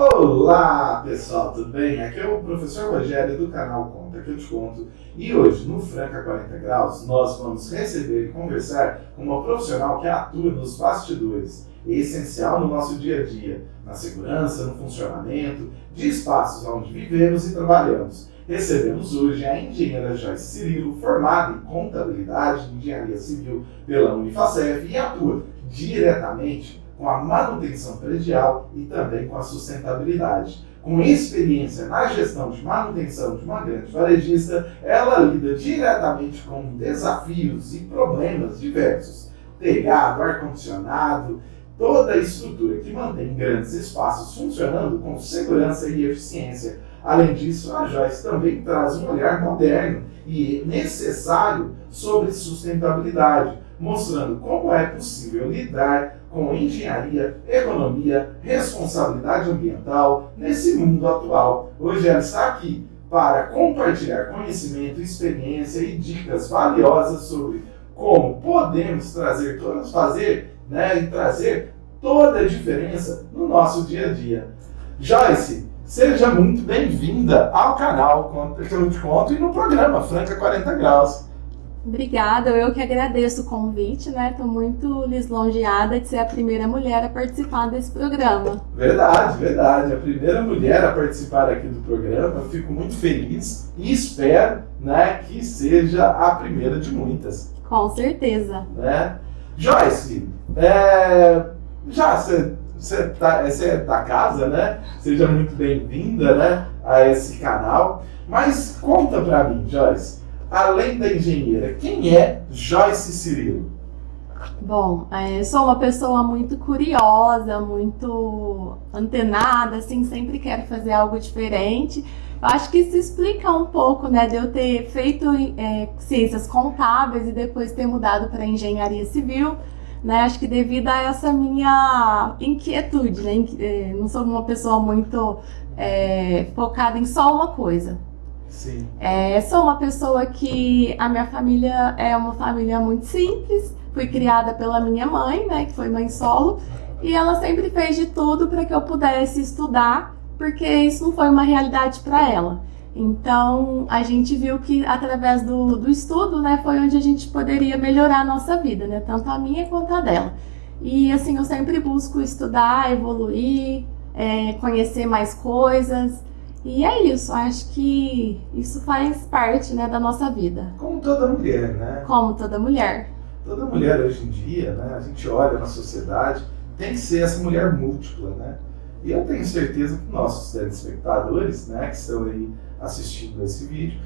Olá pessoal, tudo bem? Aqui é o professor Rogério do canal Conta que eu te conto e hoje no Franca 40 Graus nós vamos receber e conversar com uma profissional que atua nos bastidores, é essencial no nosso dia a dia, na segurança, no funcionamento de espaços onde vivemos e trabalhamos. Recebemos hoje a engenheira Joyce Cirilo, formada em contabilidade e engenharia civil pela Unifacef e atua diretamente com a manutenção predial e também com a sustentabilidade. Com experiência na gestão de manutenção de uma grande varejista, ela lida diretamente com desafios e problemas diversos. Telhado, ar-condicionado, toda a estrutura que mantém grandes espaços funcionando com segurança e eficiência. Além disso, a Joyce também traz um olhar moderno e necessário sobre sustentabilidade, mostrando como é possível lidar com engenharia, economia, responsabilidade ambiental nesse mundo atual. Hoje ela está aqui para compartilhar conhecimento, experiência e dicas valiosas sobre como podemos trazer toda a diferença no nosso dia a dia. Joyce, seja muito bem-vinda ao canal Conta que eu te conto e no programa Franca 40 Graus. Obrigada, eu que agradeço o convite, né? Estou muito lisonjeada de ser a primeira mulher a participar desse programa. Verdade. A primeira mulher a participar aqui do programa. Eu fico muito feliz e espero, né, que seja a primeira de muitas. Com certeza. Né? Joyce, você é da casa, né? Seja muito bem-vinda, né, a esse canal. Mas conta pra mim, Joyce. Além da engenheira, quem é Joyce Cirilo? Bom, sou uma pessoa muito curiosa, muito antenada, assim, sempre quero fazer algo diferente. Eu acho que isso explica um pouco, né, de eu ter feito ciências contábeis e depois ter mudado para engenharia civil, né? Acho que devido a essa minha inquietude, né? Não sou uma pessoa muito focada em só uma coisa. Sim. Sou uma pessoa que a minha família é uma família muito simples. Fui criada pela minha mãe, né, que foi mãe solo, e ela sempre fez de tudo para que eu pudesse estudar, porque isso não foi uma realidade para ela. Então, a gente viu que através do estudo, né, foi onde a gente poderia melhorar a nossa vida, né, tanto a minha quanto a dela. E assim, eu sempre busco estudar, evoluir, conhecer mais coisas. E é isso, acho que isso faz parte, né, da nossa vida. Como toda mulher, né? Como toda mulher. Toda mulher hoje em dia, né, a gente olha na sociedade, tem que ser essa mulher múltipla, né? E eu tenho certeza que nossos telespectadores, né, que estão aí assistindo esse vídeo,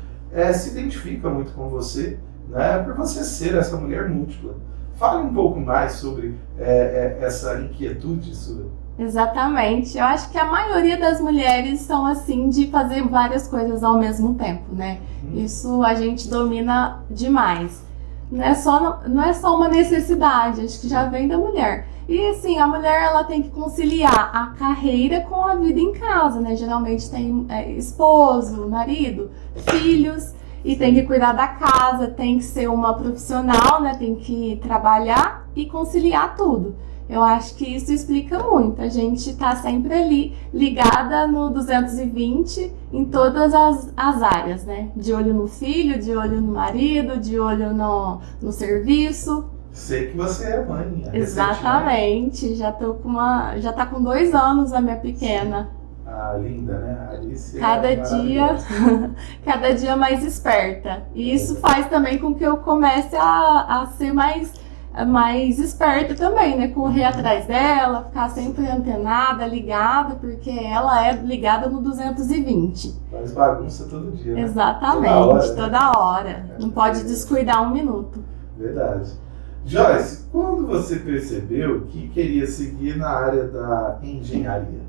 se identificam muito com você, né, por você ser essa mulher múltipla. Fale um pouco mais sobre essa inquietude sua. Exatamente. Eu acho que a maioria das mulheres são assim, de fazer várias coisas ao mesmo tempo, né? Isso a gente domina demais. Não é só uma necessidade, acho que já vem da mulher. E assim, a mulher ela tem que conciliar a carreira com a vida em casa, né? Geralmente tem esposo, marido, filhos, e tem que cuidar da casa, tem que ser uma profissional, né? Tem que trabalhar e conciliar tudo. Eu acho que isso explica muito. A gente está sempre ali ligada no 220 em todas as áreas, né? De olho no filho, de olho no marido, de olho no serviço. Sei que você é mãe. Exatamente. Já tá com 2 anos a minha pequena. Ah, linda, né? Alice cada dia mais esperta. E isso faz também com que eu comece a ser mais esperta também, né? Correr atrás dela, ficar sempre antenada, ligada, porque ela é ligada no 220. Faz bagunça todo dia, né? Exatamente, toda hora. Não pode descuidar um minuto. Verdade. Joyce, quando você percebeu que queria seguir na área da engenharia?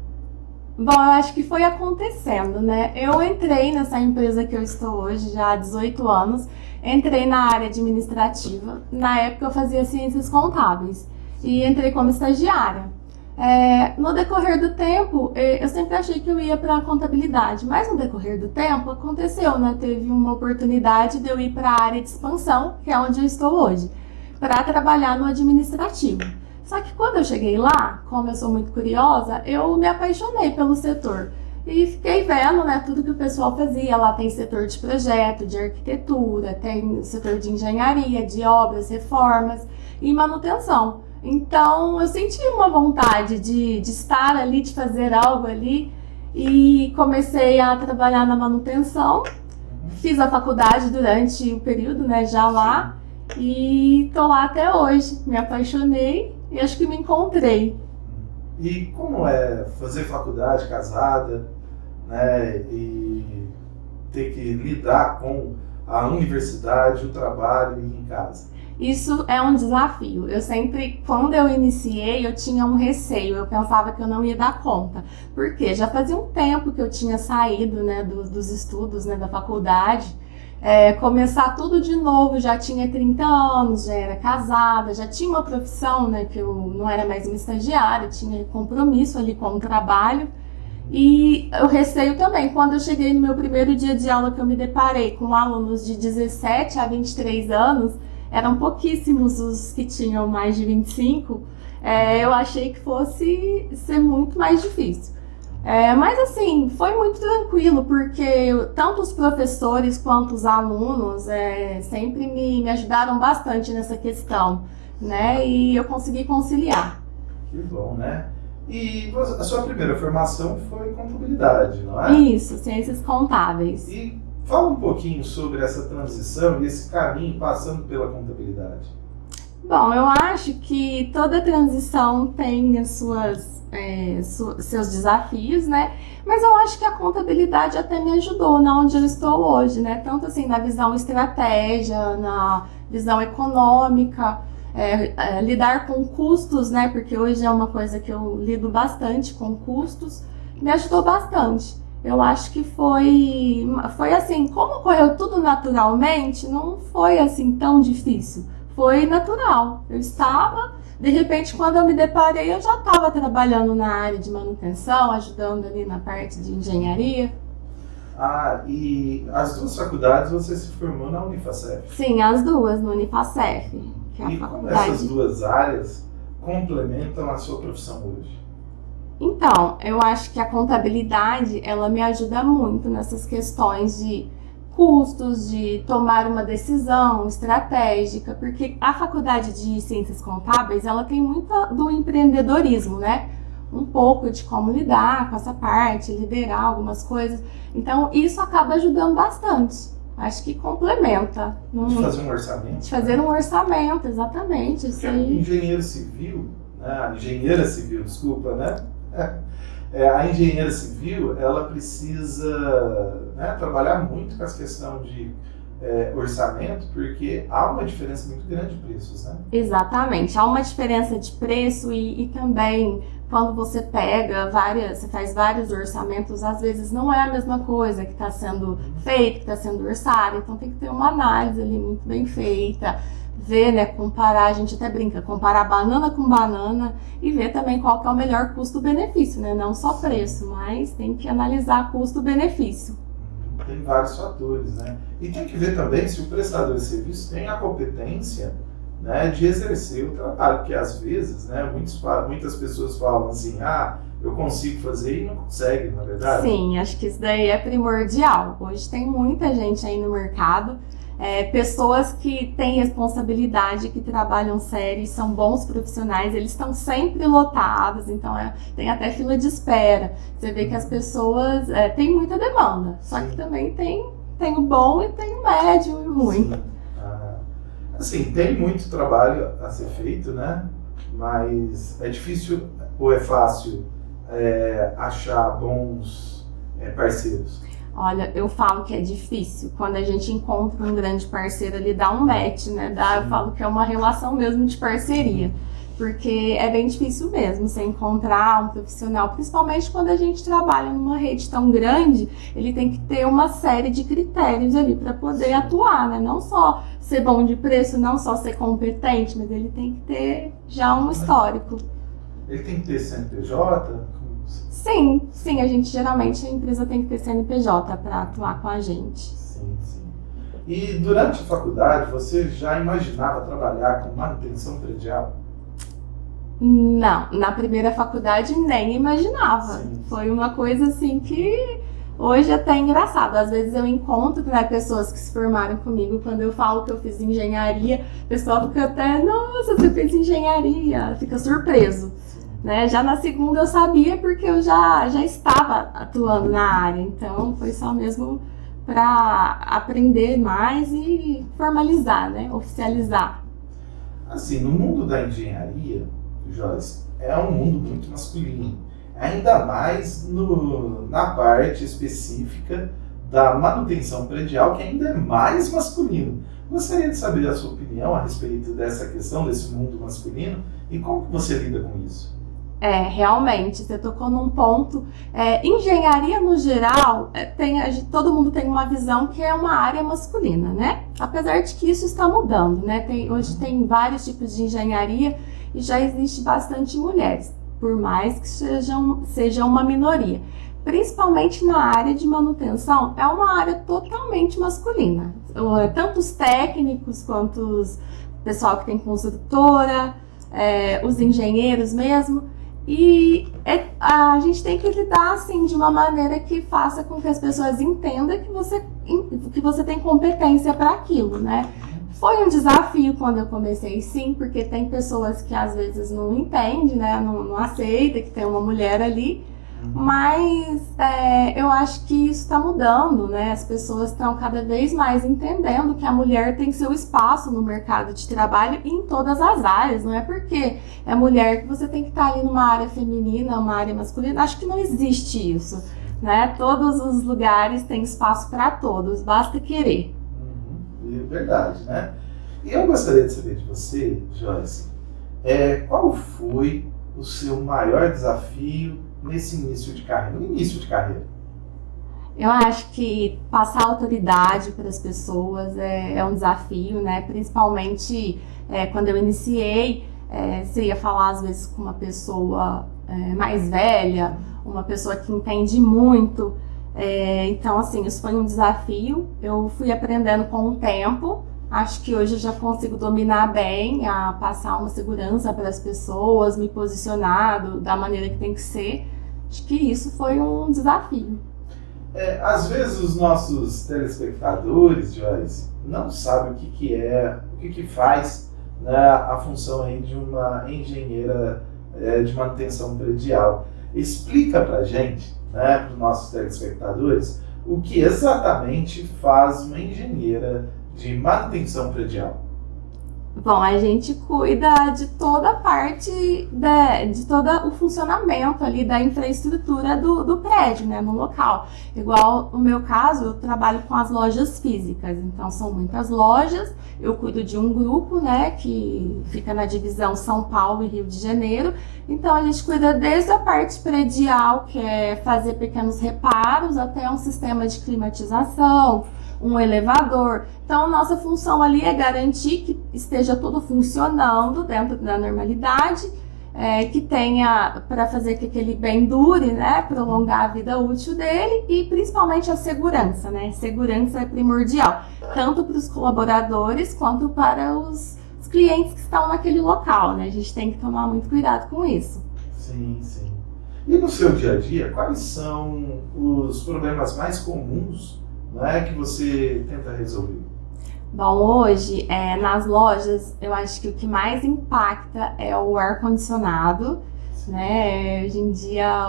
Bom, eu acho que foi acontecendo, né? Eu entrei nessa empresa que eu estou hoje já há 18 anos. Entrei na área administrativa, na época eu fazia ciências contábeis e entrei como estagiária. No decorrer do tempo, eu sempre achei que eu ia para a contabilidade, mas no decorrer do tempo aconteceu, né? Teve uma oportunidade de eu ir para a área de expansão, que é onde eu estou hoje, para trabalhar no administrativo. Só que quando eu cheguei lá, como eu sou muito curiosa, eu me apaixonei pelo setor. E fiquei vendo, né, tudo que o pessoal fazia. Lá tem setor de projeto, de arquitetura, tem setor de engenharia, de obras, reformas e manutenção. Então, eu senti uma vontade de estar ali, de fazer algo ali. E comecei a trabalhar na manutenção. Fiz a faculdade durante o período, né, já lá. E tô lá até hoje. Me apaixonei e acho que me encontrei. E como é fazer faculdade casada, né, e ter que lidar com a universidade, o trabalho e em casa? Isso é um desafio. Eu sempre, quando eu iniciei, eu tinha um receio. Eu pensava que eu não ia dar conta. Por quê? Já fazia um tempo que eu tinha saído, né, dos estudos, né, da faculdade. Começar tudo de novo, já tinha 30 anos, já era casada, já tinha uma profissão, né, que eu não era mais uma estagiária, tinha compromisso ali com o trabalho. E o receio também, quando eu cheguei no meu primeiro dia de aula, que eu me deparei com alunos de 17 a 23 anos, eram pouquíssimos os que tinham mais de 25, eu achei que fosse ser muito mais difícil. Mas assim, foi muito tranquilo, porque tanto os professores quanto os alunos sempre me ajudaram bastante nessa questão, né? E eu consegui conciliar. Que bom, né? E a sua primeira formação foi contabilidade, não é? Isso, ciências contábeis. E fala um pouquinho sobre essa transição e esse caminho passando pela contabilidade. Bom, eu acho que toda transição tem as seus desafios, né? Mas eu acho que a contabilidade até me ajudou na onde eu estou hoje, né? Tanto assim na visão estratégia, na visão econômica, lidar com custos, né? Porque hoje é uma coisa que eu lido bastante com custos, me ajudou bastante. Eu acho que foi assim, como ocorreu tudo naturalmente, não foi assim tão difícil. Foi natural. Eu estava, de repente, quando eu me deparei, eu já estava trabalhando na área de manutenção, ajudando ali na parte de engenharia. Ah, e as duas faculdades você se formou na Unifacef? Sim, as duas, no Unifacef, que é a E como faculdade. essas duas áreas complementam a sua profissão hoje? Então, eu acho que a contabilidade, ela me ajuda muito nessas questões de custos, de tomar uma decisão estratégica, porque a faculdade de ciências contábeis, ela tem muito do empreendedorismo, né? Um pouco de como lidar com essa parte, liderar algumas coisas. Então, isso acaba ajudando bastante. Acho que complementa. De fazer um orçamento? De fazer um orçamento, exatamente. Isso aí. Engenheiro civil, né? Engenheira civil, desculpa, né? A engenheira civil, ela precisa, né, trabalhar muito com essa questão de orçamento, porque há uma diferença muito grande de preços, né? Exatamente, há uma diferença de preço e também quando você você faz vários orçamentos, às vezes não é a mesma coisa que está sendo feito, que está sendo orçado, então tem que ter uma análise ali muito bem feita, ver, né, comparar, a gente até brinca, comparar banana com banana e ver também qual que é o melhor custo-benefício, né? Não só preço, mas tem que analisar custo-benefício. Tem vários fatores, né? E tem que ver também se o prestador de serviço tem a competência, né, de exercer o trabalho, porque às vezes, né, muitas pessoas falam assim, eu consigo fazer e não consegue, na verdade? Sim, acho que isso daí é primordial. Hoje tem muita gente aí no mercado, pessoas que têm responsabilidade, que trabalham sério e são bons profissionais, eles estão sempre lotados, então tem até fila de espera. Você vê que as pessoas têm muita demanda, só que também tem o bom e tem o médio e o ruim. Sim. Assim, tem muito trabalho a ser feito, né? Mas é difícil ou é fácil achar bons parceiros? Olha, eu falo que é difícil. Quando a gente encontra um grande parceiro, ele dá um match, né? Eu falo que é uma relação mesmo de parceria. Porque é bem difícil mesmo você encontrar um profissional, principalmente quando a gente trabalha numa rede tão grande, ele tem que ter uma série de critérios ali para poder atuar, né? Não só ser bom de preço, não só ser competente, mas ele tem que ter já um histórico. Ele tem que ter CNPJ? Sim, a empresa tem que ter CNPJ para atuar com a gente. Sim. E durante a faculdade, você já imaginava trabalhar com manutenção predial? Não, na primeira faculdade nem imaginava. Sim. Foi uma coisa assim que hoje é até engraçado. Às vezes eu encontro, né, pessoas que se formaram comigo. Quando eu falo que eu fiz engenharia, o pessoal fica até, nossa, você fez engenharia, fica surpreso. Né? Já na segunda eu sabia porque eu já estava atuando na área. Então foi só mesmo para aprender mais e formalizar, né, oficializar. Assim, no mundo da engenharia, Joyce, é um mundo muito masculino. Ainda mais na parte específica da manutenção predial, que ainda é mais masculino. Gostaria de saber a sua opinião a respeito dessa questão, desse mundo masculino, e como que você lida com isso? Realmente, você tocou num ponto. Engenharia, no geral, todo mundo tem uma visão que é uma área masculina, né? Apesar de que isso está mudando, né? Hoje tem vários tipos de engenharia e já existe bastante mulheres, por mais que seja uma minoria. Principalmente na área de manutenção, é uma área totalmente masculina. Tanto os técnicos quanto os pessoal que tem construtora, os engenheiros mesmo. E a gente tem que lidar assim de uma maneira que faça com que as pessoas entendam que você tem competência para aquilo, né? Foi um desafio quando eu comecei, sim, porque tem pessoas que às vezes não entendem, né? Não aceita que tem uma mulher ali. Mas eu acho que isso está mudando, né? As pessoas estão cada vez mais entendendo que a mulher tem seu espaço no mercado de trabalho em todas as áreas. Não é porque é mulher que você tem que estar ali numa área feminina, uma área masculina. Acho que não existe isso, né? Todos os lugares têm espaço para todos, basta querer. É verdade, né? E eu gostaria de saber de você, Joyce, qual foi o seu maior desafio nesse início de carreira, no início de carreira? Eu acho que passar autoridade para as pessoas é um desafio, né? Principalmente quando eu iniciei, você ia falar às vezes com uma pessoa mais velha, uma pessoa que entende muito. Então, assim, isso foi um desafio. Eu fui aprendendo com o tempo. Acho que hoje eu já consigo dominar bem, a passar uma segurança para as pessoas, me posicionar da maneira que tem que ser. Acho que isso foi um desafio. Às vezes os nossos telespectadores, Joyce, não sabem o que faz, né, a função aí de uma engenheira de manutenção predial. Explica pra gente, né, para os nossos telespectadores, o que exatamente faz uma engenheira de manutenção predial. Bom, a gente cuida de toda a parte, de todo o funcionamento ali da infraestrutura do prédio, né, no local. Igual no meu caso, eu trabalho com as lojas físicas, então são muitas lojas, eu cuido de um grupo, né, que fica na divisão São Paulo e Rio de Janeiro, então a gente cuida desde a parte predial, que é fazer pequenos reparos, até um sistema de climatização, um elevador. Então, nossa função ali é garantir que esteja tudo funcionando dentro da normalidade, que tenha para fazer que aquele bem dure, né, prolongar a vida útil dele e principalmente a segurança, né? Segurança é primordial, tanto para os colaboradores quanto para os clientes que estão naquele local, né? A gente tem que tomar muito cuidado com isso. Sim, sim. E no seu dia a dia, quais são os problemas mais comuns, né, que você tenta resolver? Bom, hoje, nas lojas, eu acho que o que mais impacta é o ar-condicionado, né? Hoje em dia,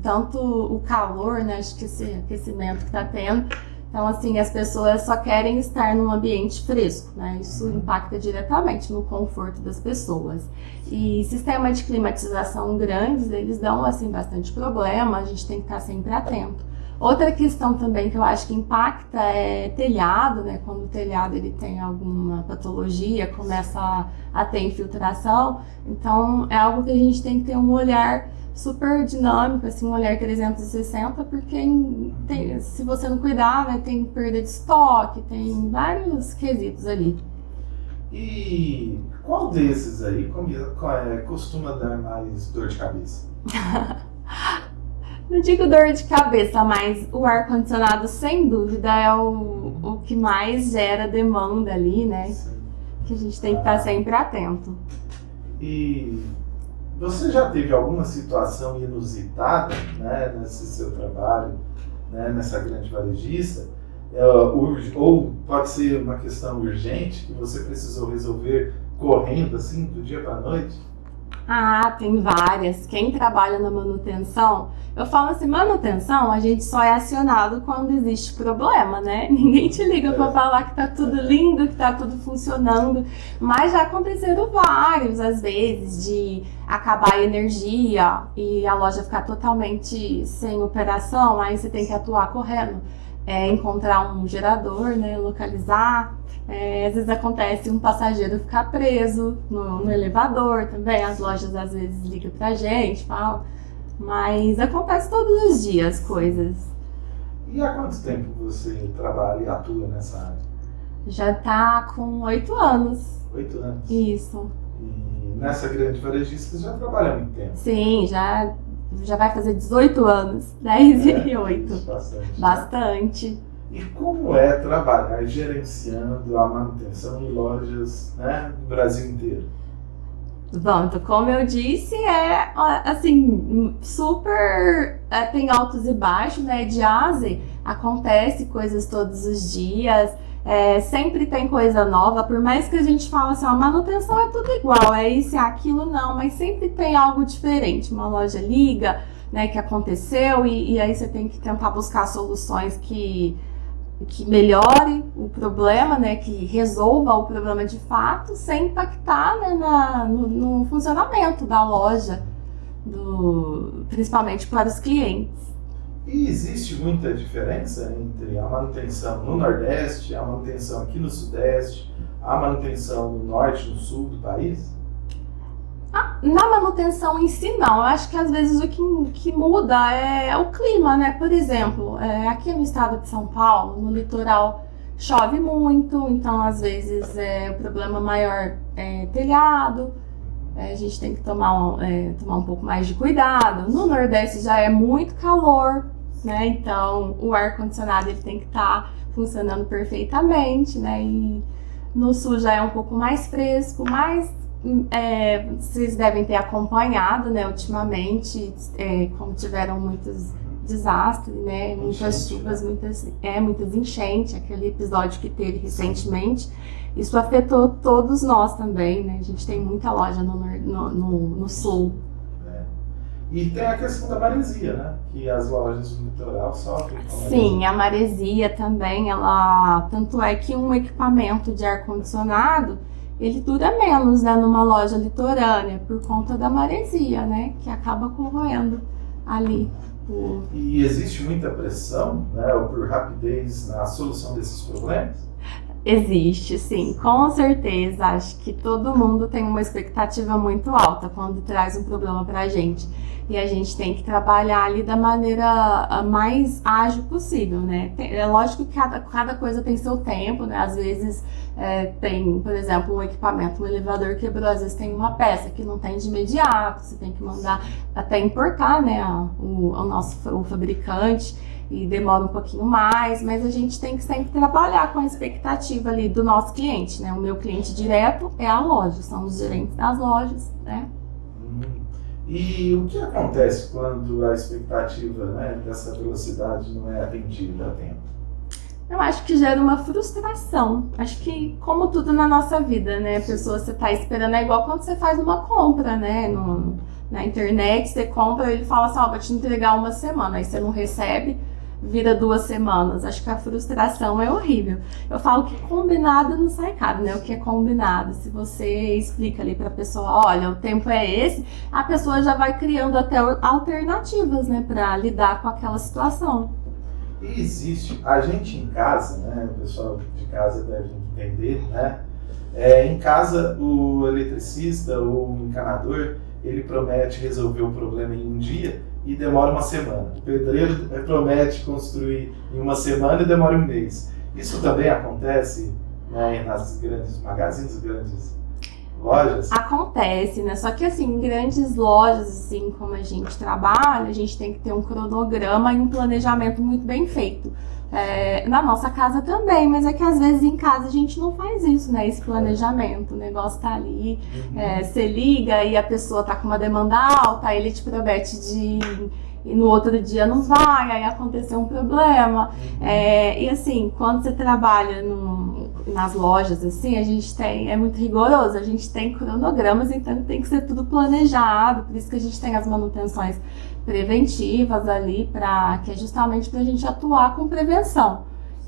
tanto o calor, né? Acho que esse aquecimento que está tendo. Então, assim, as pessoas só querem estar num ambiente fresco, né? Isso impacta diretamente no conforto das pessoas. E sistema de climatização grandes, eles dão, assim, bastante problema, a gente tem que estar sempre atento. Outra questão também que eu acho que impacta é telhado, né? Quando o telhado ele tem alguma patologia, começa a ter infiltração. Então, é algo que a gente tem que ter um olhar super dinâmico, assim, um olhar 360, porque se você não cuidar, né, tem perda de estoque, tem vários quesitos ali. E qual desses aí costuma dar mais dor de cabeça? Não digo dor de cabeça, mas o ar-condicionado, sem dúvida, é o que mais gera demanda ali, né? Sim. Que a gente tem que estar sempre atento. E Você já teve alguma situação inusitada, né, nesse seu trabalho, né, nessa grande varejista? Ou pode ser uma questão urgente que você precisou resolver correndo assim do dia para a noite? Ah, tem várias. Quem trabalha na manutenção, eu falo assim, manutenção, a gente só é acionado quando existe problema, né? Ninguém te liga para falar que tá tudo lindo, que tá tudo funcionando, mas já aconteceram vários, às vezes, de acabar a energia e a loja ficar totalmente sem operação, aí você tem que atuar correndo, encontrar um gerador, né, localizar. Às vezes acontece um passageiro ficar preso no elevador também, as lojas às vezes ligam pra gente, falam, mas acontece todos os dias coisas. E há quanto tempo você trabalha e atua nessa área? Já tá com 8 anos. 8 anos? Isso. E nessa grande varejista você já trabalha há muito tempo? Sim, já vai fazer 18 anos, 10 e 8. Bastante. Bastante. Né? E como é trabalhar gerenciando a manutenção em lojas, né, do Brasil inteiro? Bom, então, como eu disse, assim, super, tem altos e baixos, né, de A a Z, acontece coisas todos os dias, sempre tem coisa nova, por mais que a gente fale assim, a manutenção é tudo igual, é isso, é aquilo, não, mas sempre tem algo diferente, uma loja liga, né, que aconteceu, e aí você tem que tentar buscar soluções que melhore o problema, né, que resolva o problema de fato, sem impactar, né, no funcionamento da loja, principalmente para os clientes. E existe muita diferença entre a manutenção no Nordeste, a manutenção aqui no Sudeste, a manutenção no Norte e no Sul do país? Na manutenção em si, não. Eu acho que às vezes o que muda é o clima, né? Por exemplo, aqui no estado de São Paulo, no litoral, chove muito, então às vezes o problema maior é telhado, a gente tem que tomar um pouco mais de cuidado. No Nordeste já é muito calor, né? Então o ar-condicionado ele tem que estar funcionando perfeitamente, né? E no Sul já é um pouco mais fresco, mas vocês devem ter acompanhado, né, ultimamente, como tiveram muitos desastres, né, muitas chuvas, muitas enchentes, aquele episódio que teve recentemente, isso afetou todos nós também, né, a gente tem muita loja no Sul. E tem a questão da maresia, né, que as lojas do litoral sofrem com a maresia. Sim, a maresia também, tanto é que um equipamento de ar-condicionado ele dura menos, né, numa loja litorânea, por conta da maresia, né, que acaba corroendo ali. E existe muita pressão, né, ou por rapidez na solução desses problemas? Existe, sim, com certeza. Acho que todo mundo tem uma expectativa muito alta quando traz um problema pra gente. E a gente tem que trabalhar ali da maneira mais ágil possível, né? É lógico que cada coisa tem seu tempo, né? Às vezes tem, por exemplo, um equipamento, um elevador quebrou, às vezes tem uma peça que não tem de imediato, você tem que mandar até importar, né, o fabricante, e demora um pouquinho mais, mas a gente tem que sempre trabalhar com a expectativa ali do nosso cliente, né? O meu cliente direto é a loja, são os gerentes das lojas, né? E o que acontece quando a expectativa, né, dessa velocidade não é atendida a tempo? Eu acho que gera uma frustração. Acho que, como tudo na nossa vida, né? A pessoa você tá esperando, é igual quando você faz uma compra, né? Na internet, você compra, ele fala assim, vou te entregar uma semana, aí você não recebe, vira 2 semanas. Acho que a frustração é horrível. Eu falo que combinado não sai caro, né? O que é combinado? Se você explica ali pra pessoa, olha, o tempo é esse, a pessoa já vai criando até alternativas, né? Pra lidar com aquela situação. E existe, a gente em casa, né? O pessoal de casa deve entender, né? Em casa, o eletricista ou o encanador, ele promete resolver o problema em um dia e demora uma semana. O pedreiro promete construir em uma semana e demora um mês. Isso também acontece, né, nas grandes magazines, grandes lojas? Acontece, né? Só que assim, em grandes lojas, assim como a gente trabalha, a gente tem que ter um cronograma e um planejamento muito bem feito. Na nossa casa também, mas é que às vezes em casa a gente não faz isso, né? Esse planejamento, o negócio tá ali, você liga e a pessoa tá com uma demanda alta, aí ele te promete e no outro dia não vai, aí aconteceu um problema. E assim, quando você trabalha nas lojas, assim, a gente é muito rigoroso, a gente tem cronogramas, então tem que ser tudo planejado, por isso que a gente tem as manutenções preventivas ali, que é justamente para a gente atuar com prevenção.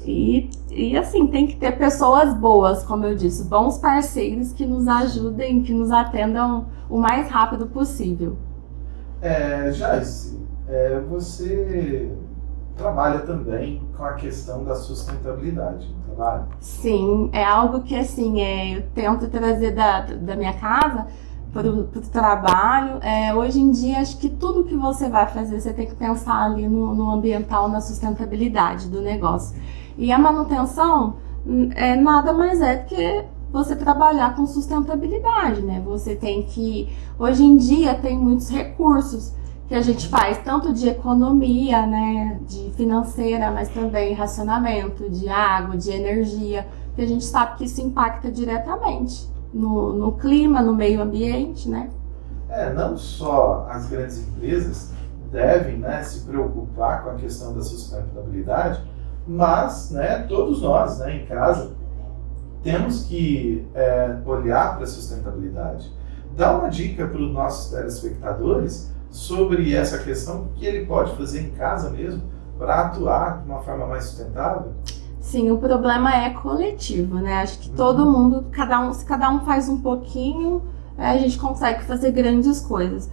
E assim, tem que ter pessoas boas, como eu disse, bons parceiros que nos ajudem, que nos atendam o mais rápido possível. Joyce, você trabalha também com a questão da sustentabilidade, não trabalha? Sim, é algo que assim, eu tento trazer da minha casa para o trabalho. Hoje em dia, acho que tudo que você vai fazer, você tem que pensar ali no ambiental, na sustentabilidade do negócio. E a manutenção nada mais do que você trabalhar com sustentabilidade, né? Você tem que... Hoje em dia, tem muitos recursos que a gente faz, tanto de economia, né, de financeira, mas também racionamento de água, de energia, que a gente sabe que isso impacta diretamente no clima, no meio ambiente, né? Não só as grandes empresas devem, né, se preocupar com a questão da sustentabilidade, mas, né, todos nós, né, em casa temos que olhar para a sustentabilidade. Dá uma dica para os nossos telespectadores sobre essa questão que ele pode fazer em casa mesmo para atuar de uma forma mais sustentável. Sim, o problema é coletivo, né? Acho que todo mundo, se cada um faz um pouquinho, a gente consegue fazer grandes coisas.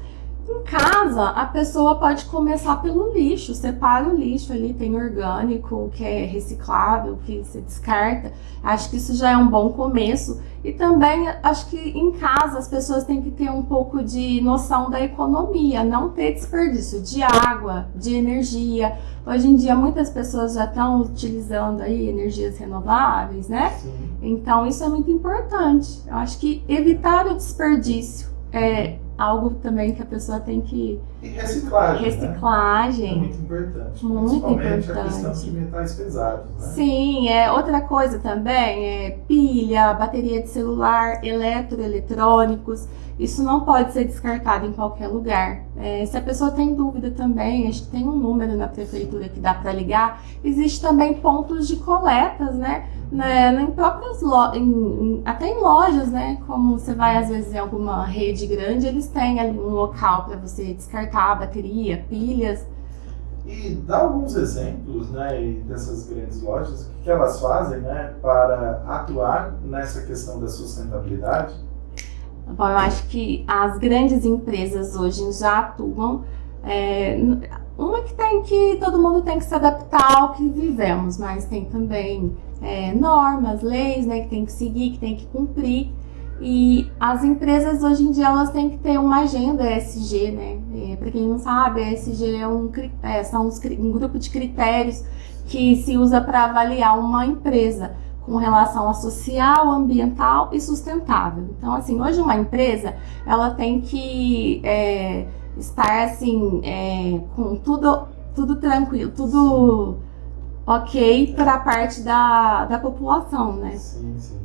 Em casa, a pessoa pode começar pelo lixo, separa o lixo ali, tem orgânico, que é reciclável, que se descarta. Acho que isso já é um bom começo. E também acho que em casa as pessoas têm que ter um pouco de noção da economia, não ter desperdício de água, de energia. Hoje em dia muitas pessoas já estão utilizando aí energias renováveis, né? Sim. Então isso é muito importante. Eu acho que evitar o desperdício é algo também que a pessoa tem que... E reciclagem, reciclagem. Né? É muito importante. Muito Principalmente importante. a questão de metais pesados, né? Sim, outra coisa também é pilha, bateria de celular, eletrônicos. Isso não pode ser descartado em qualquer lugar. Se a pessoa tem dúvida também, acho que tem um número na prefeitura que dá para ligar. Existe também pontos de coletas, né? Em próprias até em lojas, né? Como você vai às vezes em alguma rede grande, eles têm ali um local para você descartar a bateria, pilhas. E dá alguns exemplos, né, dessas grandes lojas, o que elas fazem, né, para atuar nessa questão da sustentabilidade? Bom, eu acho que as grandes empresas hoje já atuam. Uma que todo mundo tem que se adaptar ao que vivemos, mas tem também normas, leis, né, que tem que seguir, que tem que cumprir. E as empresas hoje em dia elas têm que ter uma agenda ESG, né? Para quem não sabe, a ESG são um grupo de critérios que se usa para avaliar uma empresa com relação a social, ambiental e sustentável. Então, assim, hoje uma empresa ela tem que estar assim com tudo tranquilo, tudo ok para a parte da população, né? Sim, sim.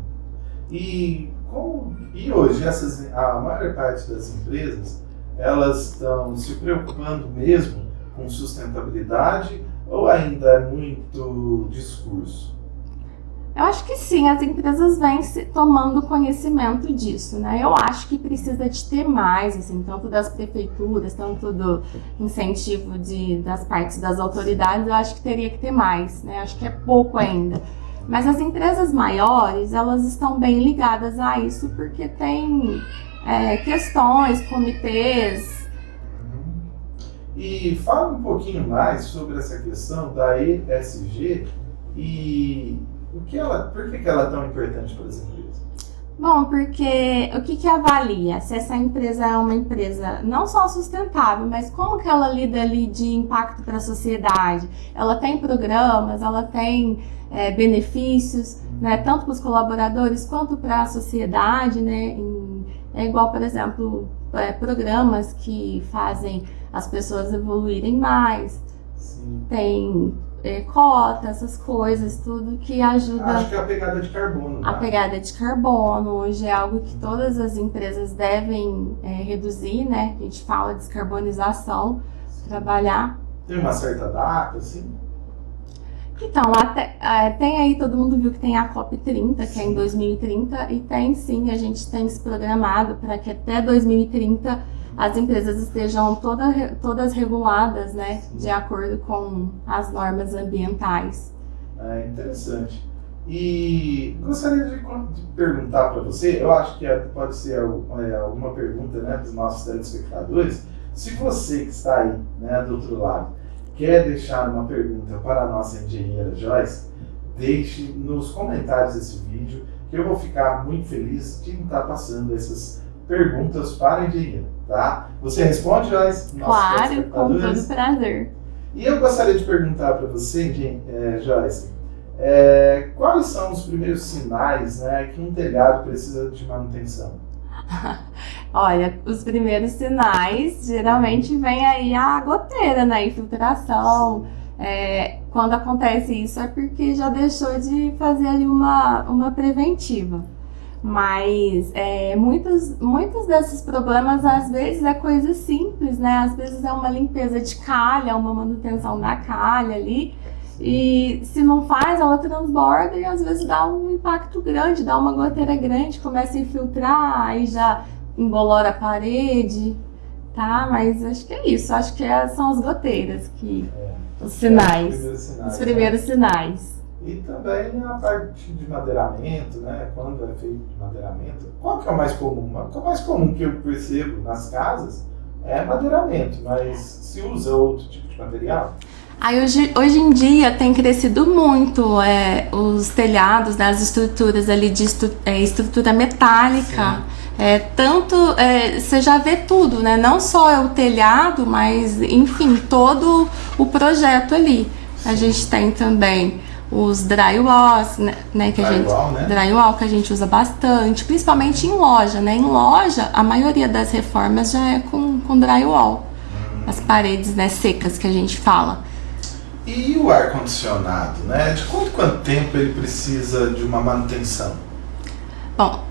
E hoje a maior parte das empresas elas estão se preocupando mesmo com sustentabilidade ou ainda é muito discurso? Eu acho que sim, as empresas vêm tomando conhecimento disso, né? Eu acho que precisa de ter mais, assim, tanto das prefeituras, tanto do incentivo das partes das autoridades, eu acho que teria que ter mais, né? Acho que é pouco ainda. Mas as empresas maiores, elas estão bem ligadas a isso porque tem questões, comitês. E fala um pouquinho mais sobre essa questão da ESG e por que ela é tão importante para as empresas? Bom, porque o que avalia se essa empresa é uma empresa não só sustentável, mas como que ela lida ali de impacto para a sociedade? Ela tem programas, ela tem benefícios, né, tanto para os colaboradores quanto para a sociedade, né? É igual, por exemplo, programas que fazem as pessoas evoluírem mais. Sim. Tem cota, essas coisas, tudo que ajuda. Acho que é a pegada de carbono. A pegada de carbono hoje é algo que todas as empresas devem reduzir, né? A gente fala de descarbonização, trabalhar. Tem uma certa data, assim? Então, tem aí, todo mundo viu que tem a COP30, que é em 2030, e tem sim, a gente tem se programado para que até 2030 as empresas estejam todas reguladas, né, de acordo com as normas ambientais. É interessante. E gostaria de perguntar para você, eu acho que pode ser alguma pergunta, né, dos nossos telespectadores, se você que está aí, né, do outro lado, quer deixar uma pergunta para a nossa engenheira Joyce, deixe nos comentários desse vídeo, que eu vou ficar muito feliz de estar passando essas perguntas para a engenheira, tá? Você responde, Joyce? Claro, com todo prazer. E eu gostaria de perguntar para você, Joyce, quais são os primeiros sinais, né, que um telhado precisa de manutenção? Olha, os primeiros sinais geralmente vem aí a goteira, né? Infiltração. Quando acontece isso é porque já deixou de fazer ali uma preventiva. Mas muitos desses problemas às vezes é coisa simples, né? Às vezes é uma limpeza de calha, uma manutenção da calha ali. E se não faz, ela transborda e às vezes dá um impacto grande, dá uma goteira grande, começa a infiltrar, aí já embolora a parede, tá? Mas acho que é isso, acho que são as goteiras, os sinais, os primeiros sinais. E também a parte de madeiramento, né? Quando é feito de madeiramento, qual que é o mais comum? O mais comum que eu percebo nas casas é madeiramento, mas se usa outro tipo de material? Aí hoje em dia tem crescido muito os telhados, né, as estruturas ali de estrutura metálica. Você já vê tudo, né? Não só o telhado, mas enfim, todo o projeto ali. A gente tem também os drywalls, né, drywall que a gente usa bastante, principalmente em loja, né? Em loja, a maioria das reformas já é com drywall. As paredes, né, secas que a gente fala. E o ar-condicionado, né? De quanto tempo ele precisa de uma manutenção? Bom,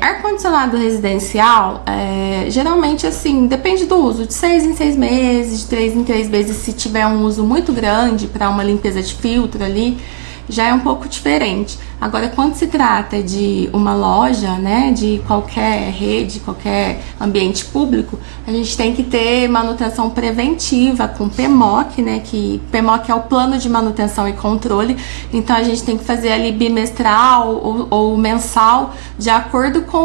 ar-condicionado residencial, geralmente assim, depende do uso, de 6 em 6 meses, de 3 em 3 meses, se tiver um uso muito grande para uma limpeza de filtro ali, já é um pouco diferente. Agora, quando se trata de uma loja, né, de qualquer rede, qualquer ambiente público, a gente tem que ter manutenção preventiva com PMOC, né, que PMOC é o Plano de Manutenção e Controle, então a gente tem que fazer ali bimestral ou mensal, de acordo com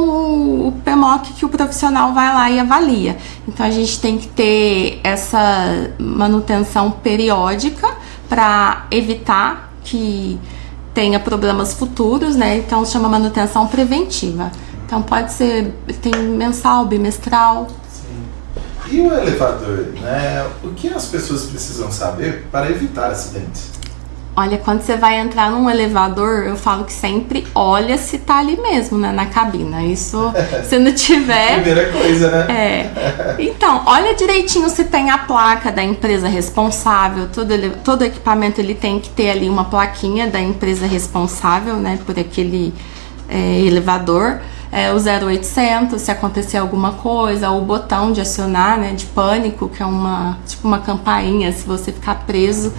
o PMOC que o profissional vai lá e avalia. Então a gente tem que ter essa manutenção periódica para evitar que tenha problemas futuros, né? Então chama manutenção preventiva. Então pode ser, tem mensal, bimestral. Sim. E o elevador, né? O que as pessoas precisam saber para evitar acidentes? Olha, quando você vai entrar num elevador, eu falo que sempre olha se tá ali mesmo, né, na cabina. Isso, se não tiver... Primeira coisa, né? Então, olha direitinho se tem a placa da empresa responsável. Todo equipamento ele tem que ter ali uma plaquinha da empresa responsável, né, por aquele elevador. O 0800, se acontecer alguma coisa, o botão de acionar, né, de pânico, que é tipo uma campainha, se você ficar preso.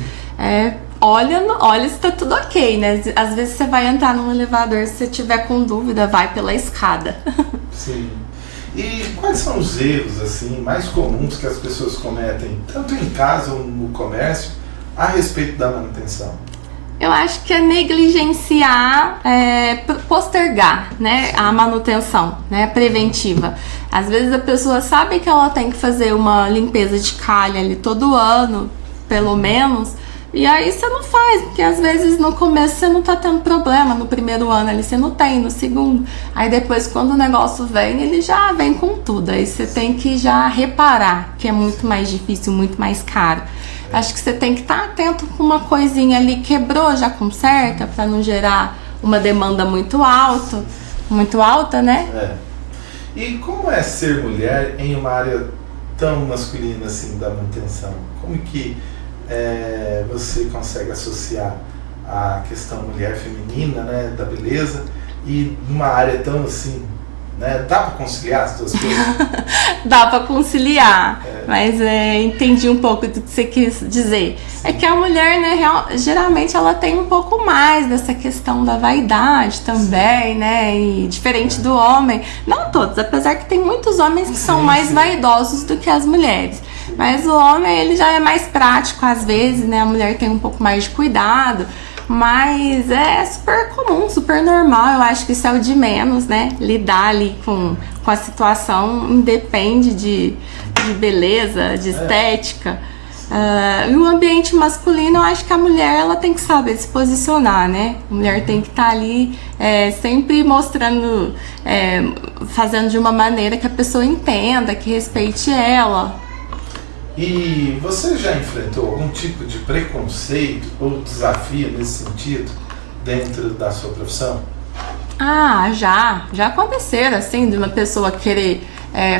Olha se tá tudo ok, né? Às vezes você vai entrar num elevador, se você tiver com dúvida, vai pela escada. Sim. E quais são os erros, assim, mais comuns que as pessoas cometem, tanto em casa ou no comércio, a respeito da manutenção? Eu acho que é negligenciar, postergar, né, a manutenção, né, preventiva. Às vezes a pessoa sabe que ela tem que fazer uma limpeza de calha ali todo ano, pelo menos, e aí você não faz, porque às vezes no começo você não tá tendo problema, no primeiro ano ali você não tem, no segundo. Aí depois quando o negócio vem, ele já vem com tudo, aí você tem que já reparar, que é muito mais difícil, muito mais caro. Acho que você tem que estar atento com uma coisinha ali, quebrou, já conserta, para não gerar uma demanda muito alta, né? E como é ser mulher em uma área tão masculina assim da manutenção? Como que você consegue associar a questão mulher feminina, né, da beleza, e numa área tão assim, né, dá para conciliar as duas coisas? Dá para conciliar, mas entendi um pouco do que você quis dizer. Sim. É que a mulher, né, geralmente ela tem um pouco mais dessa questão da vaidade também, sim, né, e diferente do homem, não todos, apesar que tem muitos homens que são mais vaidosos do que as mulheres. Mas o homem, ele já é mais prático às vezes, né, a mulher tem um pouco mais de cuidado. Mas é super comum, super normal, eu acho que isso é o de menos, né? Lidar ali com a situação, independe de beleza, de estética. E o ambiente masculino, eu acho que a mulher ela tem que saber se posicionar, né? A mulher tem que estar ali sempre mostrando, fazendo de uma maneira que a pessoa entenda, que respeite ela. E você já enfrentou algum tipo de preconceito ou desafio nesse sentido dentro da sua profissão? Já aconteceram, assim, de uma pessoa querer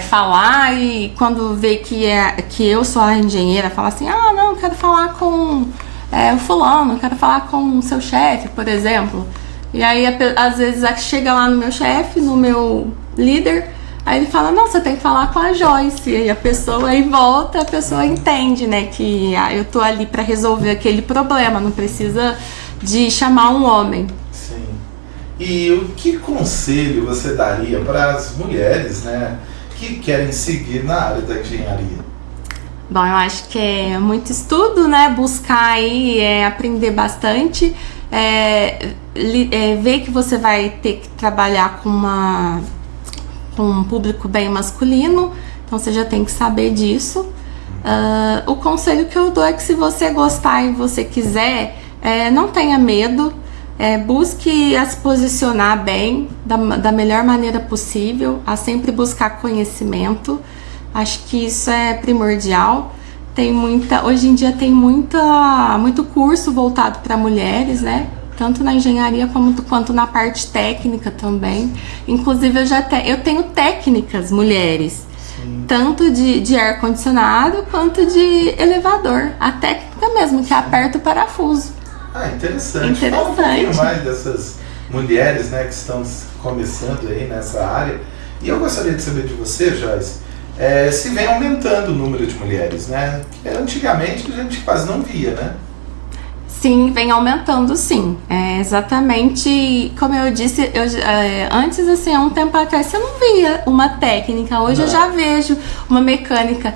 falar e quando vê que eu sou a engenheira, falar assim, não, eu quero falar com o fulano, eu quero falar com o seu chefe, por exemplo. E aí, às vezes, chega lá no meu chefe, no meu líder, aí ele fala, não, você tem que falar com a Joyce. E a pessoa aí volta, a pessoa entende, né, que eu tô ali para resolver aquele problema, não precisa de chamar um homem. Sim. E o que conselho você daria para as mulheres, né, que querem seguir na área da engenharia? Bom, eu acho que é muito estudo, né, buscar aí, aprender bastante, ver que você vai ter que trabalhar com um público bem masculino, então você já tem que saber disso. O conselho que eu dou é que se você gostar e você quiser, não tenha medo, busque a se posicionar bem, da melhor maneira possível, a sempre buscar conhecimento, acho que isso é primordial. Hoje em dia tem muito curso voltado para mulheres, né? Tanto na engenharia quanto na parte técnica também. Inclusive eu tenho técnicas mulheres, sim, tanto de ar-condicionado quanto de elevador. A técnica mesmo, que aperta o parafuso. Interessante. Fala um pouquinho mais dessas mulheres, né, que estão começando aí nessa área. E eu gostaria de saber de você, Joyce, se vem aumentando o número de mulheres, né? Antigamente a gente quase não via, né? Sim, vem aumentando, sim. Exatamente como eu disse, antes, assim, há um tempo atrás, você não via uma técnica. Hoje eu já vejo uma mecânica.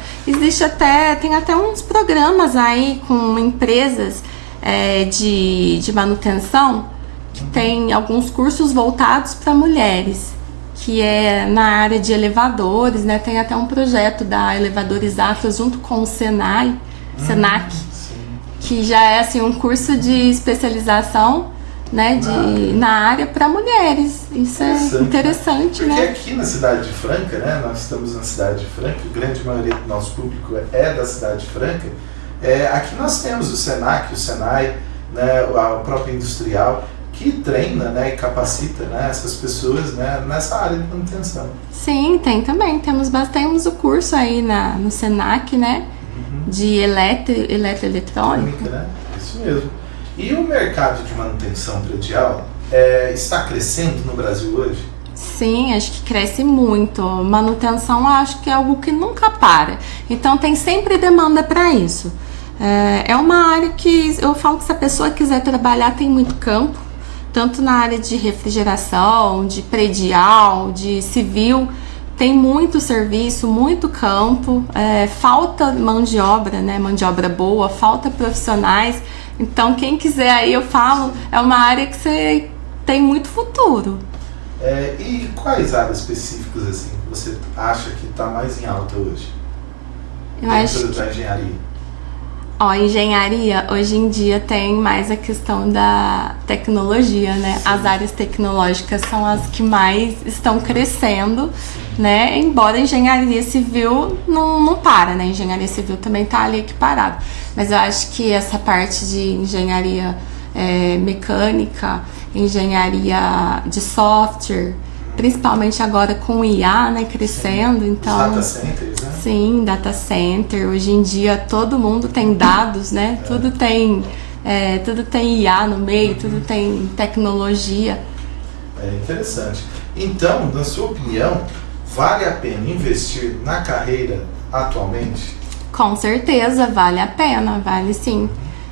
Tem até uns programas aí com empresas de manutenção que tem alguns cursos voltados para mulheres, que é na área de elevadores, né? Tem até um projeto da Elevadores Afro junto com o Senac, que já é assim um curso de especialização, né, na área para mulheres. Isso é interessante, né? Porque aqui na cidade de Franca, né, nós estamos na cidade de Franca, a grande maioria do nosso público é da cidade de Franca. Aqui nós temos o Senac, o Senai, né, a própria Industrial, que treina, né, e capacita, né, essas pessoas, né, nessa área de manutenção. Sim, tem também. Temos o curso aí no Senac, né? De eletroeletrônica. Né? Isso mesmo. E o mercado de manutenção predial está crescendo no Brasil hoje? Sim, acho que cresce muito. Manutenção acho que é algo que nunca para. Então tem sempre demanda para isso. É uma área que eu falo que se a pessoa quiser trabalhar tem muito campo, tanto na área de refrigeração, de predial, de civil. Tem muito serviço, muito campo, falta mão de obra, né? Mão de obra boa, falta profissionais. Então, quem quiser aí, eu falo, é uma área que você tem muito futuro. E quais áreas específicas assim, que você acha que está mais em alta hoje? Eu acho da engenharia. Engenharia, hoje em dia tem mais a questão da tecnologia, né? Sim. As áreas tecnológicas são as que mais estão crescendo, né? Embora a engenharia civil não para, né? A engenharia civil também está ali equiparada. Mas eu acho que essa parte de engenharia mecânica, engenharia de software, principalmente agora com o IA, né, crescendo, então... Data centers, né? Sim, data center. Hoje em dia todo mundo tem dados, né? Tudo tem IA no meio, tudo tem tecnologia. É interessante. Então, na sua opinião, vale a pena investir na carreira atualmente? Com certeza, vale a pena, vale sim.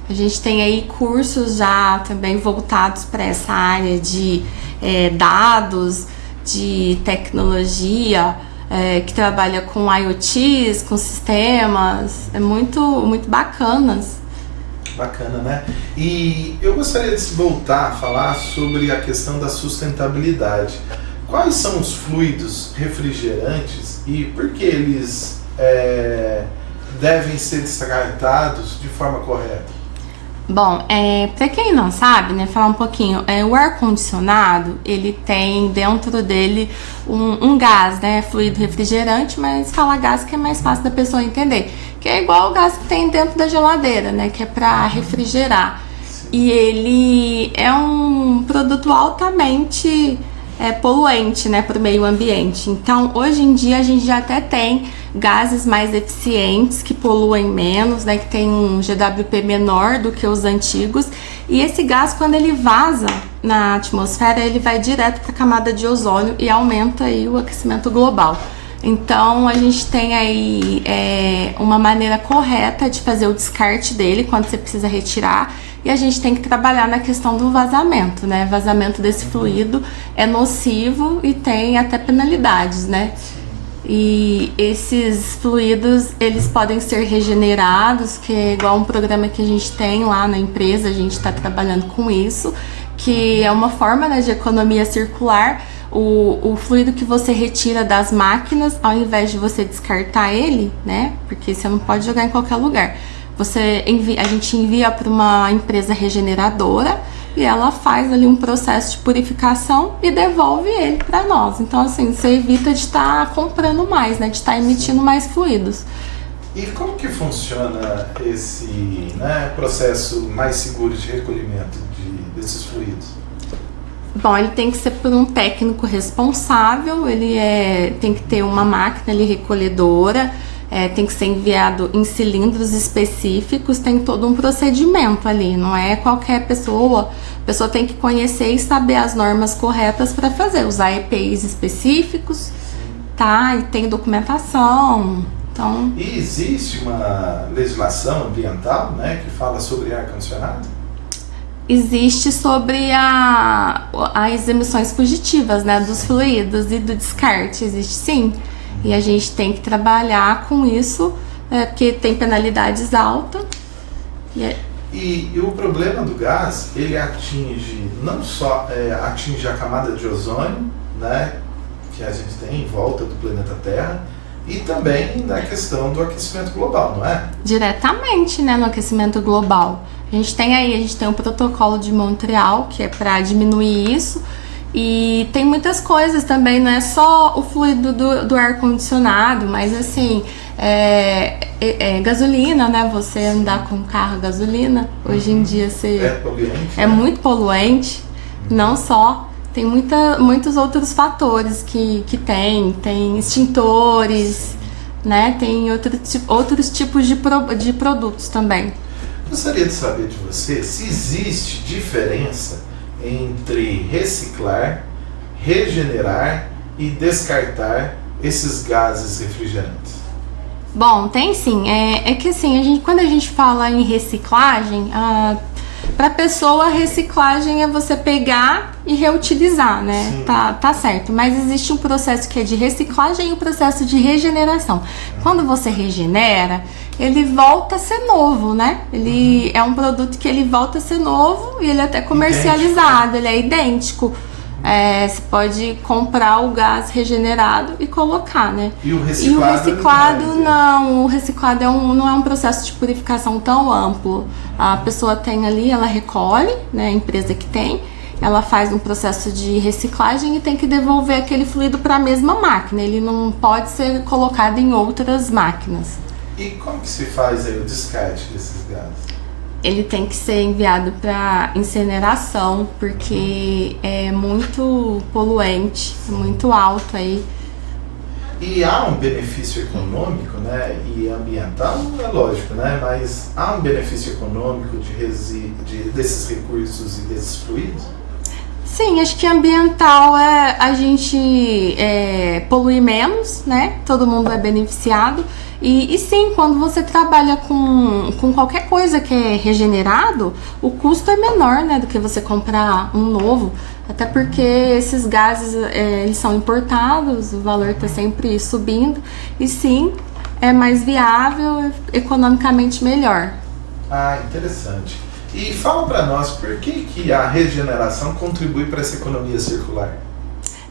A gente tem aí cursos já também voltados para essa área de dados, de tecnologia, que trabalha com IoTs, com sistemas, muito bacanas. Bacana, né? E eu gostaria de voltar a falar sobre a questão da sustentabilidade. Quais são os fluidos refrigerantes e por que eles devem ser descartados de forma correta? Bom, para quem não sabe, né, falar um pouquinho, o ar-condicionado, ele tem dentro dele um gás, né, fluido refrigerante, mas fala gás que é mais fácil da pessoa entender, que é igual o gás que tem dentro da geladeira, né, que é para refrigerar. E ele é um produto altamente poluente, né, para o meio ambiente. Então, hoje em dia, a gente já até tem gases mais eficientes, que poluem menos, né, que tem um GWP menor do que os antigos. E esse gás, quando ele vaza na atmosfera, ele vai direto para a camada de ozônio e aumenta aí o aquecimento global. Então, a gente tem aí uma maneira correta de fazer o descarte dele quando você precisa retirar. E a gente tem que trabalhar na questão do vazamento, né? Vazamento desse fluido é nocivo e tem até penalidades, né? E esses fluidos, eles podem ser regenerados, que é igual um programa que a gente tem lá na empresa, a gente está trabalhando com isso, que é uma forma, né, de economia circular. O fluido que você retira das máquinas, ao invés de você descartar ele, né? Porque você não pode jogar em qualquer lugar. A gente envia para uma empresa regeneradora e ela faz ali um processo de purificação e devolve ele para nós. Então, assim, você evita de estar comprando mais, né? De estar emitindo mais fluidos. E como que funciona esse processo mais seguro de recolhimento desses fluidos? Bom, ele tem que ser por um técnico responsável, ele tem que ter uma máquina ali recolhedora, tem que ser enviado em cilindros específicos, tem todo um procedimento ali, não é qualquer pessoa. A pessoa tem que conhecer e saber as normas corretas para fazer, usar EPIs específicos, tá? E tem documentação. Então... E existe uma legislação ambiental, né, que fala sobre ar-condicionado? Existe sobre as emissões fugitivas, né, dos fluidos e do descarte, existe sim. E a gente tem que trabalhar com isso, porque tem penalidades altas. E o problema do gás, ele atinge não só atinge a camada de ozônio, né, que a gente tem em volta do planeta Terra, e também na questão do aquecimento global, não é? Diretamente, né, no aquecimento global. A gente tem o protocolo de Montreal, que é para diminuir isso. E tem muitas coisas também, não é só o fluido do ar-condicionado, mas assim, gasolina, né? Você andar com carro a gasolina, hoje em dia é muito poluente, não só. Tem muitos outros fatores que tem extintores, né? Tem outros tipos de produtos também. Gostaria de saber de você se existe diferença entre reciclar, regenerar e descartar esses gases refrigerantes. Bom, tem sim. É que assim, quando a gente fala em reciclagem, para a pessoa, a reciclagem é você pegar e reutilizar, né? Tá certo. Mas existe um processo que é de reciclagem e um processo de regeneração. Quando você regenera, ele volta a ser novo, né? Ele é um produto que ele volta a ser novo e ele é até comercializado, ele é idêntico. Você pode comprar o gás regenerado e colocar, né? E o reciclado não. O reciclado não é um processo de purificação tão amplo. A pessoa tem ali, ela recolhe, né? A empresa que tem, ela faz um processo de reciclagem e tem que devolver aquele fluido para a mesma máquina. Ele não pode ser colocado em outras máquinas. E como que se faz aí o descarte desses gases? Ele tem que ser enviado para incineração, porque é muito poluente, muito alto aí. E há um benefício econômico, né, e ambiental, é lógico, né, mas há um benefício econômico desses recursos e desses fluidos? Sim, acho que ambiental é a gente polui menos, né? Todo mundo é beneficiado. E sim, quando você trabalha com qualquer coisa que é regenerado, o custo é menor, né, do que você comprar um novo. Até porque esses gases, eles são importados, o valor está sempre subindo. E sim, é mais viável, economicamente melhor. Ah, interessante. E fala para nós, por que a regeneração contribui para essa economia circular?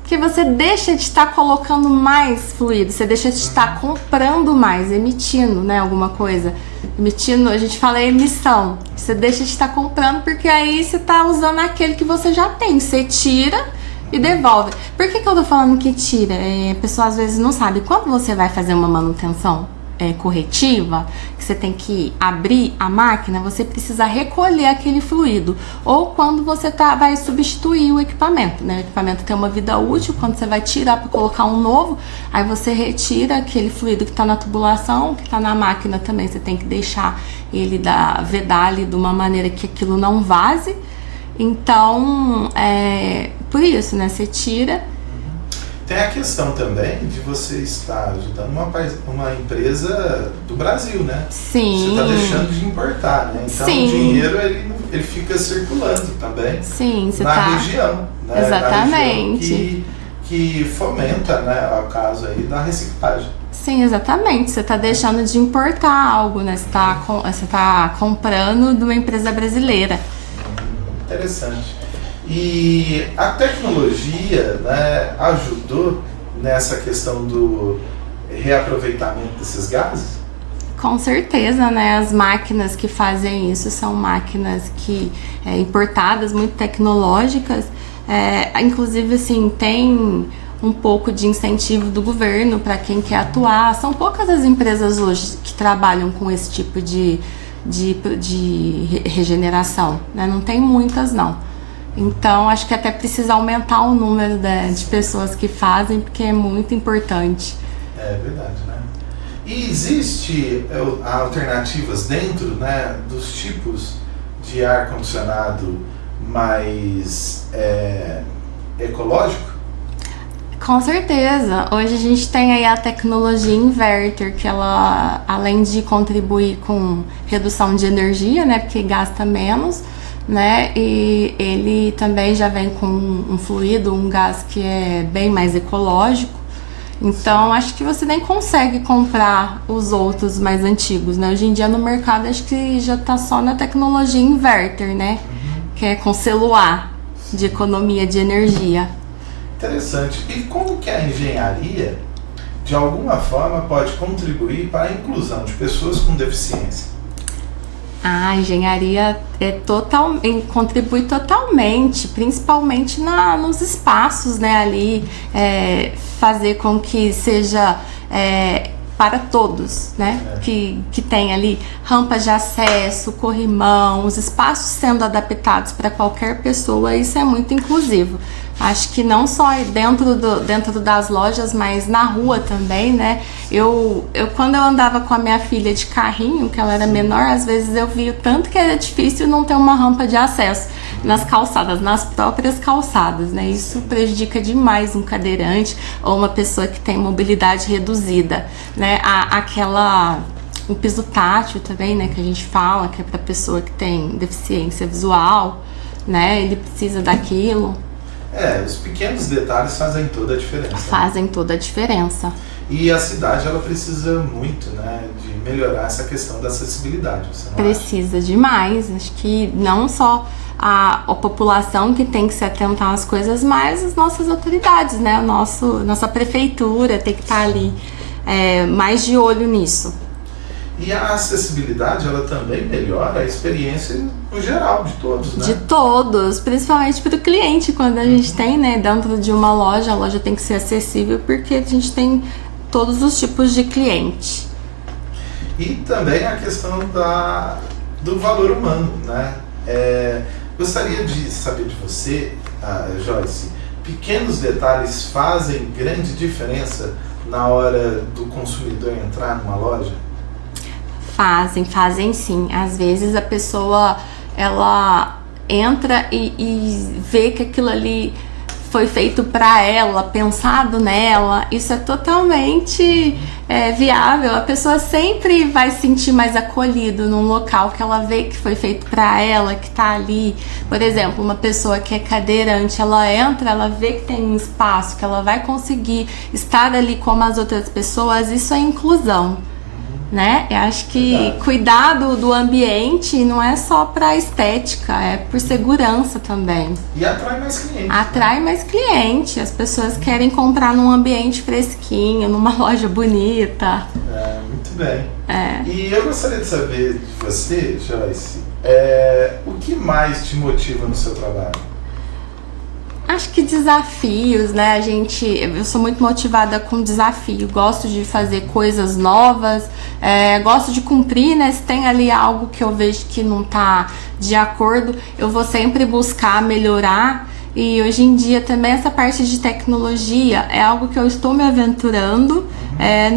Porque você deixa de estar colocando mais fluido, você deixa de estar comprando mais, emitindo, né, alguma coisa. Emitindo, a gente fala emissão. Você deixa de estar comprando porque aí você está usando aquele que você já tem. Você tira e devolve. Por que eu tô falando que tira? A pessoa às vezes não sabe. Quando você vai fazer uma manutenção corretiva, que você tem que abrir a máquina, você precisa recolher aquele fluido. Ou quando você vai substituir o equipamento, né? O equipamento tem uma vida útil, quando você vai tirar para colocar um novo, aí você retira aquele fluido que está na tubulação, que está na máquina também. Você tem que deixar ele vedar ali de uma maneira que aquilo não vaze. Então, por isso, né? Você tira. Tem a questão também de você estar ajudando uma empresa do Brasil, né? Sim. Você está deixando de importar, né? Então Sim. O dinheiro ele fica circulando também. Sim, você na tá... região, né? Exatamente. Na região que fomenta, né, o caso aí da reciclagem. Sim, exatamente. Você está deixando de importar algo, né? Você tá comprando de uma empresa brasileira. Interessante. E a tecnologia, né, ajudou nessa questão do reaproveitamento desses gases? Com certeza, né? As máquinas que fazem isso são máquinas importadas, muito tecnológicas. Inclusive, assim, tem um pouco de incentivo do governo para quem quer atuar. São poucas as empresas hoje que trabalham com esse tipo de regeneração, né? Não tem muitas, não. Então, acho que até precisa aumentar o número de pessoas que fazem, porque é muito importante. É verdade, né? E existe alternativas dentro, né, dos tipos de ar-condicionado mais ecológico? Com certeza. Hoje a gente tem aí a tecnologia inverter, que ela, além de contribuir com redução de energia, né, porque gasta menos, né? E ele também já vem com um fluido, um gás que é bem mais ecológico. Então, acho que você nem consegue comprar os outros mais antigos, né? Hoje em dia no mercado acho que já tá só na tecnologia inverter, né? Que é com celular, de economia de energia. Interessante. E como que a engenharia, de alguma forma, pode contribuir para a inclusão de pessoas com deficiência? A engenharia contribui totalmente, principalmente nos espaços, né, ali, fazer com que seja para todos, né, que tem ali rampas de acesso, corrimão, os espaços sendo adaptados para qualquer pessoa, isso é muito inclusivo. Acho que não só dentro das lojas, mas na rua também, né? Quando eu andava com a minha filha de carrinho, que ela era menor, às vezes eu via o tanto que era difícil não ter uma rampa de acesso nas calçadas, nas próprias calçadas, né? Isso prejudica demais um cadeirante ou uma pessoa que tem mobilidade reduzida, né? O piso tátil também, né? Que a gente fala, que é para pessoa que tem deficiência visual, né? Ele precisa daquilo. Os pequenos detalhes fazem toda a diferença. Fazem toda a diferença. E a cidade, ela precisa muito, né, de melhorar essa questão da acessibilidade, você não precisa demais. Acho que não só a população que tem que se atentar às coisas, mas as nossas autoridades, né? Nossa prefeitura tem que estar ali mais de olho nisso. E a acessibilidade, ela também melhora a experiência no geral de todos, né? De todos, principalmente para o cliente. Quando a gente tem, né, dentro de uma loja, a loja tem que ser acessível porque a gente tem todos os tipos de cliente. E também a questão do valor humano, né? Gostaria de saber de você, Joyce, pequenos detalhes fazem grande diferença na hora do consumidor entrar numa loja? Fazem sim. Às vezes a pessoa, ela entra e vê que aquilo ali foi feito para ela, pensado nela. Isso é totalmente viável. A pessoa sempre vai se sentir mais acolhido num local que ela vê que foi feito para ela, que tá ali. Por exemplo, uma pessoa que é cadeirante, ela entra, ela vê que tem um espaço, que ela vai conseguir estar ali como as outras pessoas. Isso é inclusão, né? Eu acho que cuidar do ambiente não é só para estética, é por segurança também. E atrai mais clientes. Atrai mais cliente. As pessoas querem comprar num ambiente fresquinho, numa loja bonita. Muito bem. É. E eu gostaria de saber de você, Joyce, o que mais te motiva no seu trabalho? Acho que desafios, né? Eu sou muito motivada com desafio, gosto de fazer coisas novas, gosto de cumprir, né? Se tem ali algo que eu vejo que não tá de acordo, eu vou sempre buscar melhorar. E hoje em dia também essa parte de tecnologia é algo que eu estou me aventurando.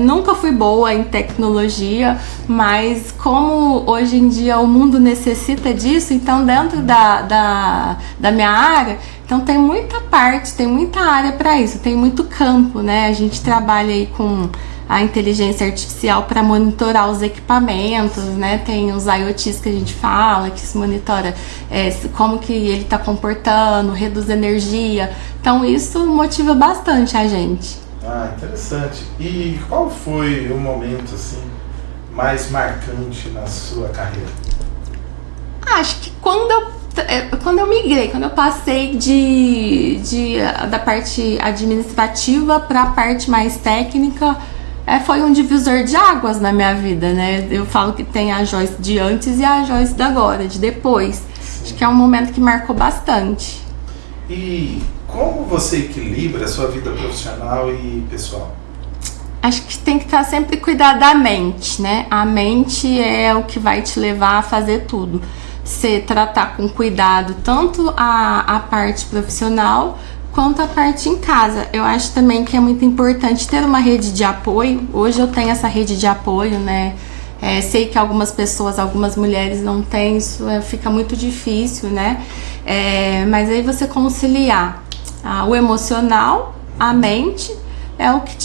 Nunca fui boa em tecnologia, mas como hoje em dia o mundo necessita disso, então dentro da minha área, então tem muita parte, tem muita área para isso, tem muito campo, né? A gente trabalha aí com a inteligência artificial para monitorar os equipamentos, né? Tem os IoTs que a gente fala, que se monitora como que ele está comportando, reduz energia. Então isso motiva bastante a gente. Interessante. E qual foi o momento assim mais marcante na sua carreira? Acho que quando eu migrei, quando eu passei da parte administrativa para a parte mais técnica, foi um divisor de águas na minha vida, né? Eu falo que tem a Joyce de antes e a Joyce de agora, de depois. Sim. Acho que é um momento que marcou bastante. E como você equilibra a sua vida profissional e pessoal? Acho que tem que estar sempre cuidar da mente, né? A mente é o que vai te levar a fazer tudo. Você tratar com cuidado tanto a parte profissional quanto a parte em casa. Eu acho também que é muito importante ter uma rede de apoio. Hoje eu tenho essa rede de apoio, né? Sei que algumas pessoas, algumas mulheres não têm, isso fica muito difícil, né? Mas aí você conciliar o emocional, a mente, é o que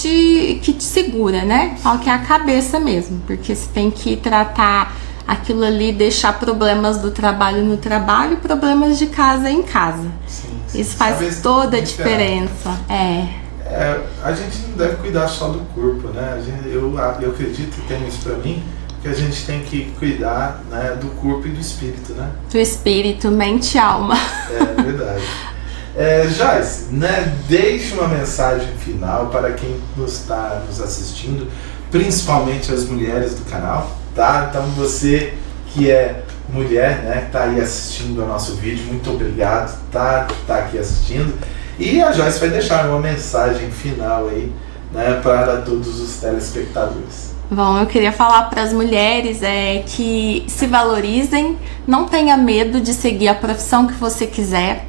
te segura, né? Falo que é a cabeça mesmo, porque você tem que tratar aquilo ali, deixar problemas do trabalho no trabalho e problemas de casa em casa. Sim. Isso faz toda a diferença. A gente não deve cuidar só do corpo, né? Eu acredito, e tenho isso pra mim, que a gente tem que cuidar, né, do corpo e do espírito, né? Do espírito, mente e alma. É verdade. Joyce, né, deixe uma mensagem final para quem está nos assistindo, principalmente as mulheres do canal, tá? Então você que é mulher, né, que está aí assistindo ao nosso vídeo, muito obrigado, tá aqui assistindo. E a Joyce vai deixar uma mensagem final aí, né, para todos os telespectadores. Bom, eu queria falar para as mulheres que se valorizem, não tenha medo de seguir a profissão que você quiser,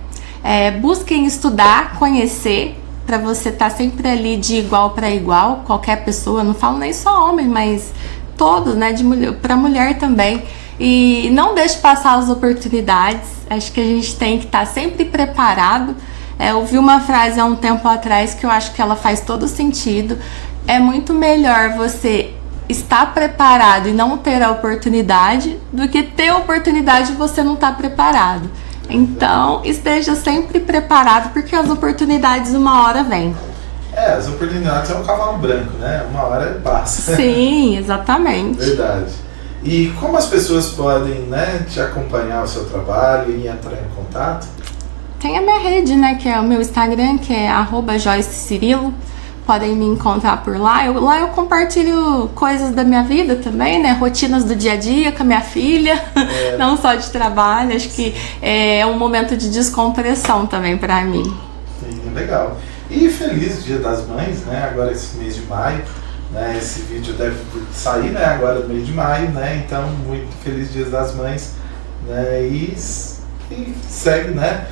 busquem estudar, conhecer, para você estar sempre ali de igual para igual, qualquer pessoa, não falo nem só homem, mas todos, né, para mulher também. E não deixe passar as oportunidades. Acho que a gente tem que estar sempre preparado. Eu ouvi uma frase há um tempo atrás que eu acho que ela faz todo sentido. É muito melhor você estar preparado e não ter a oportunidade do que ter a oportunidade e você não estar preparado. Então, esteja sempre preparado, porque as oportunidades uma hora vêm. As oportunidades é um cavalo branco, né? Uma hora passa. Sim, exatamente. Verdade. E como as pessoas podem, né, te acompanhar o seu trabalho e entrar em contato? Tem a minha rede, né, que é o meu Instagram, que é @JoyceCirilo. Podem me encontrar por lá. Lá eu compartilho coisas da minha vida também, né? Rotinas do dia a dia com a minha filha, não só de trabalho. Acho que é um momento de descompressão também para mim. Sim, legal. E feliz Dia das Mães, né? Agora esse mês de maio, né? Esse vídeo deve sair, né? Agora no mês de maio, né? Então, muito feliz Dia das Mães, né? E segue, né?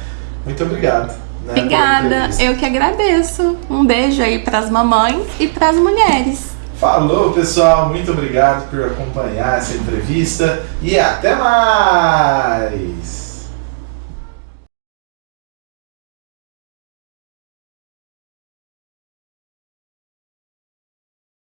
Muito obrigado. Né, Obrigada, eu que agradeço. Um beijo aí para as mamães e para as mulheres. Falou, pessoal, muito obrigado por acompanhar essa entrevista e até mais!